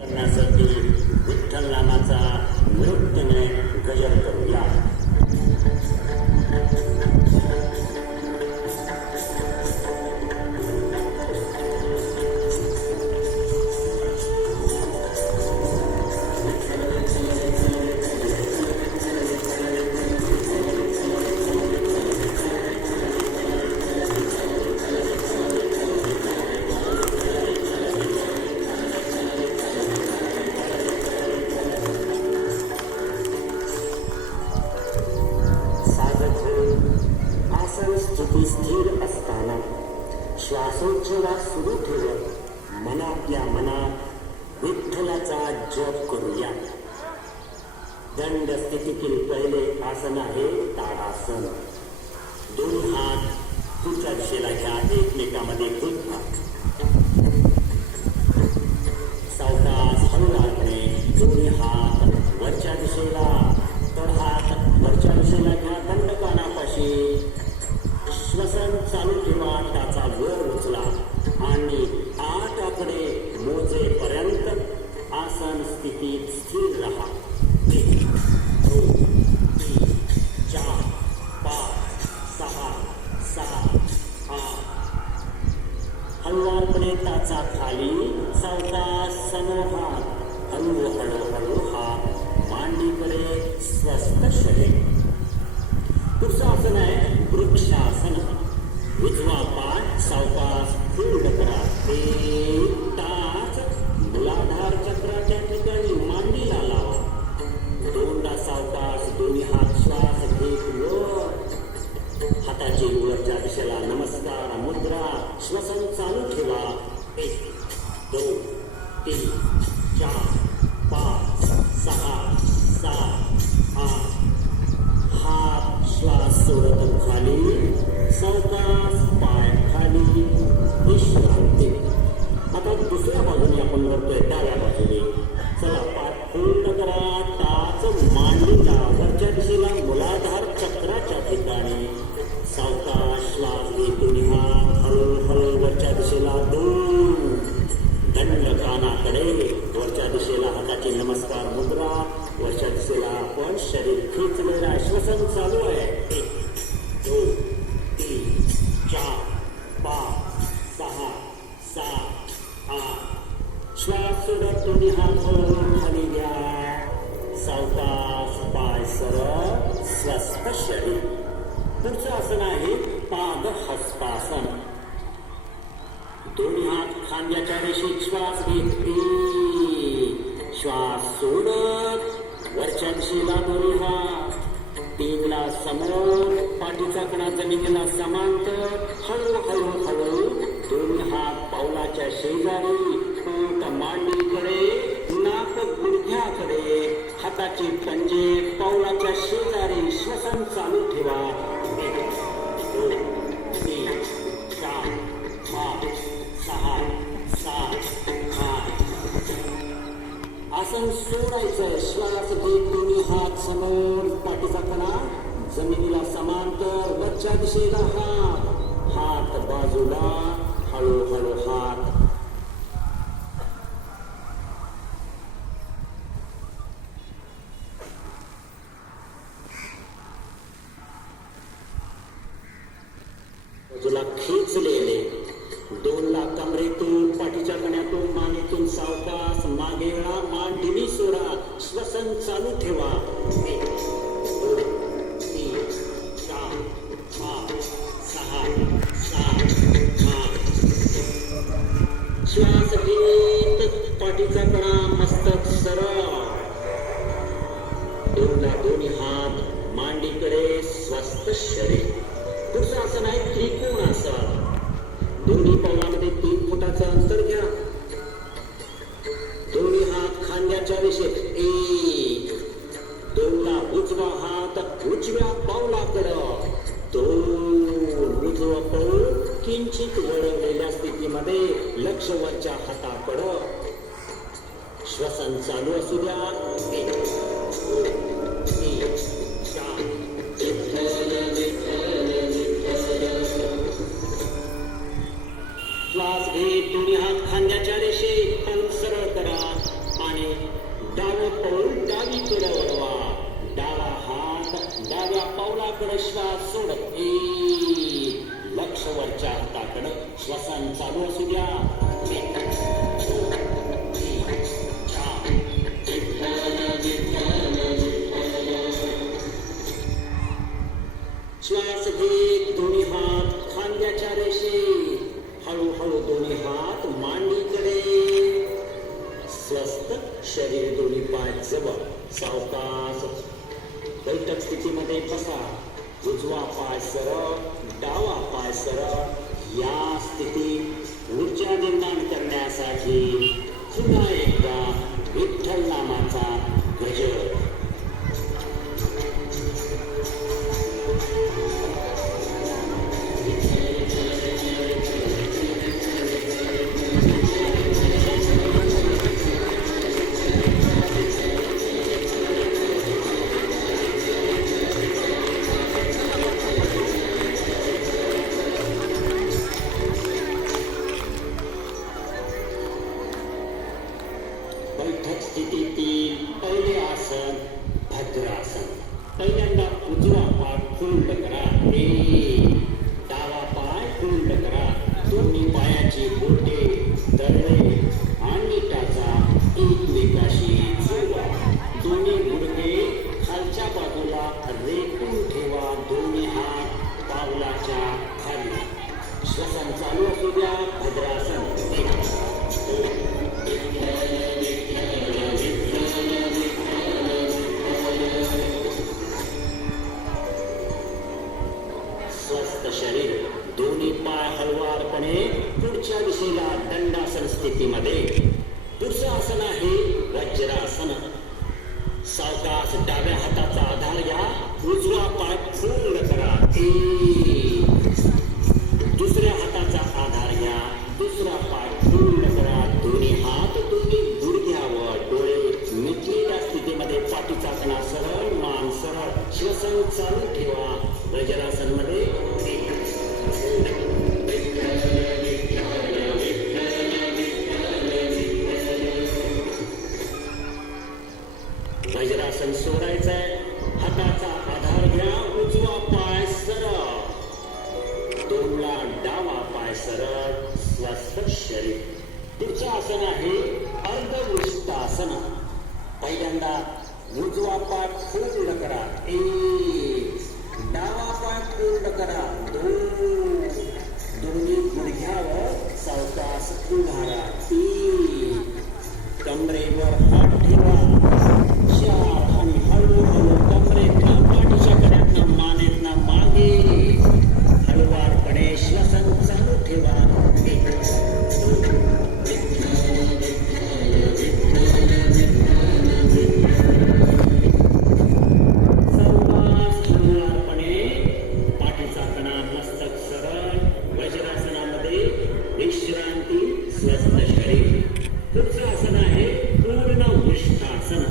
करण्यासाठी विठ्ठल नामाचा नृत्यने गजर करूया. श्वासोच्छवास सुरू मनातल्या मनात विठ्ठलाचा जप करूया. दंड स्थितीतील पहिले आसन आहे ताडासन. दोन हात पुढच्या दिशेला घ्या एकमेकामध्ये गुंतवा सावकाश हळूवारपणे दोन्ही हात हळुवारपणे खाली सावकाश समोहात हळू हळू हळू हात मांडीकडे स्वस्त शरीर. पुढचं आसन आहे वृक्षासन उजवा पाठ सावकाश सोडत खाली. सावकाश पाय खाली. विश्रांती आता दुसऱ्या बाजूने आपण करतोय डाव्या बाजूने. चला पाठ पूर्ण करा. टाच मांडीला वरच्या दिशेला मुलाधार चक्राच्या ठिकाणी. सावकाश श्वास घेतो हात हळू हळू वरच्या दिशेला दोन. दंड कानाकडे वरच्या दिशेला हाताची नमस्कार मुद्रा. वरच्या दिशेला आपण शरीर खेचलेलं श्वसन चालू आहे. सावकाश पाय सरळ स्वस्त शरीर पुढचं आसन आहे पाद हस्तासन दोन्ही हात खांद्याच्या रेषेत श्वास घेते श्वास सोडत वरच्या दिशेला दोन्ही हात टेबला समोर पाठीचा कणा जमिनीला समांतर हळू हळू हळू दोन्ही हात पावलाच्या शेजारी हाताची पंजे पावलाच्या शेजारी श्वसन चालू ठेवा. तीन, चार, पाच, सहा सात आठ आसन सोडायचं श्वास घेत दोन्ही हात समोर. पाठीचा कणा जमिनीला समांतर वरच्या दिशेला हात. हात बाजूला हळूहळू हात. तुला खेचलेले दोनला कमरेतून पाठीच्या कण्यातून मानेतून सावकास मागे मान ढिमी सोडा श्वसन चालू ठेवा. एक, दोन, तीन, चार, पाच, सहा, सात, आठ. श्वास घेत पाठीचा कणा मस्तक सरळ. दोनला दोन्ही हात मांडीकडे स्वस्त शरीर. पुढचं आसन आहे त्रिकोण आसन दोन्ही पावलामध्ये तीन फुटाचं अंतर घ्या दोन्ही हात खांद्याच्या दिशेत एक. दोनला उजवा हात उजव्या पावलाकडं. दोन उजवा पाऊल किंचित वळवलेल्या स्थितीमध्ये लक्ष वरच्या हाताकडं श्वसन चालू असू द्या. त्याच्या दिशेने सरळ करा आणि डावं पाऊल डावीकडे वळवा. डावा हात डाव्या पावलाकडे श्वास सोडत लक्ष वरच्या हाताकडे. श्वसन चालू असू द्या. श्वास घेत दोन्ही हात खांद्याच्या रेषेत. हळूहळू दोन्ही हात मांडी शरीर दोन्ही पाय जवळ. सावकाश. बैठक स्थितीमध्ये बसा. उजवा पाय सरळ डावा पाय सरळ. या स्थितीत ऊर्जा निर्माण करण्यासाठी पुन्हा एकदा विठ्ठल नामाचा गजर. श्वसन चालू असू द्या भद्रासन स्वस्थ शरीर दोन्ही पाय हलवारपणे पुढच्या दिशेला दंडासन स्थितीमध्ये. पुढचं आसन आहे वज्रासन. सावकाश डाव्या हाताचा आधार घ्या उजवा पाय पूर्ण करा. शरीर पुढचं आसन आहे अर्धवृष्टासन पहिल्यांदा उजवा पाठ पूर्ण करा एक डावा पाठ पूर्ण करा दोन दोन्ही गुडघ्यावर सावकाश उभारा पुढचं आसन आहे. पूर्ण उष्टासन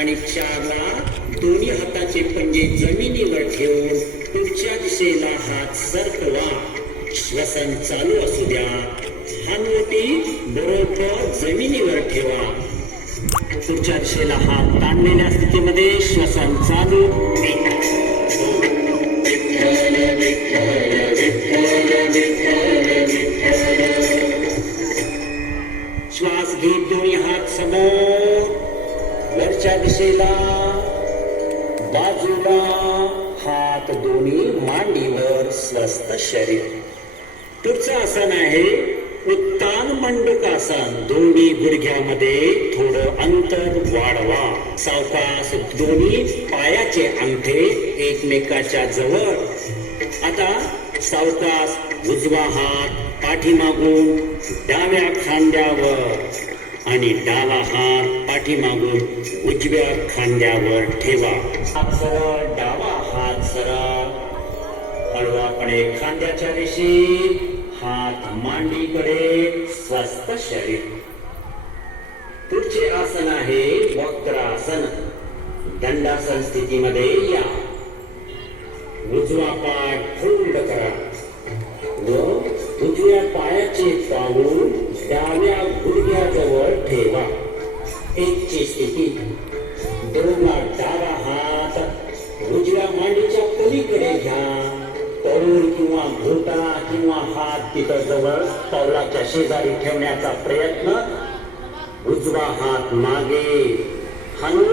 आणि चारला दोन्ही हाताचे पंजे जमिनीवर ठेवून पुढच्या दिशेला हात सरकवा. श्वसन चालू असू द्या. हानवटी बरोबर जमिनीवर ठेवा. पुढच्या दिशेला हात ताणलेल्या स्थितीमध्ये श्वसन चालू. श्वास घेत दोन्ही हात समोर. दिशेला बाजूला हात दोन्ही मांडीवर स्वस्त शरीर. पुढचं आसन आहे उत्तान मंडकासन दोन्ही गुडघ्यामध्ये थोडं अंतर वाढवा. सावकाश दोन्ही पायाचे अंगठे एकमेकाच्या जवळ. आता सावकाश उजवा हात पाठीमागून डाव्या खांद्यावर आणि डावा हात पाठीमागून उजव्या खांद्यावर ठेवा. हात सरळ डावा हात सरळ. हळवापणे खांद्याच्या रेषेत हात मांडीकडे स्वस्थ शरीर. पुढचे आसन आहे वक्रासन दंडासन स्थितीमध्ये या. उजवा पाय फोल्ड करा. व उजव्या पायाचे पाऊल डाव्या गुडघ्याजवळ ठेवा. एकची स्थिती दोनला डावा हात उजव्या मांडीच्या पलीकडे घ्या तरुण किंवा घोटा किंवा हात तिथं जवळ पावलाच्या शेजारी ठेवण्याचा प्रयत्न उजवा हात मागे हलवून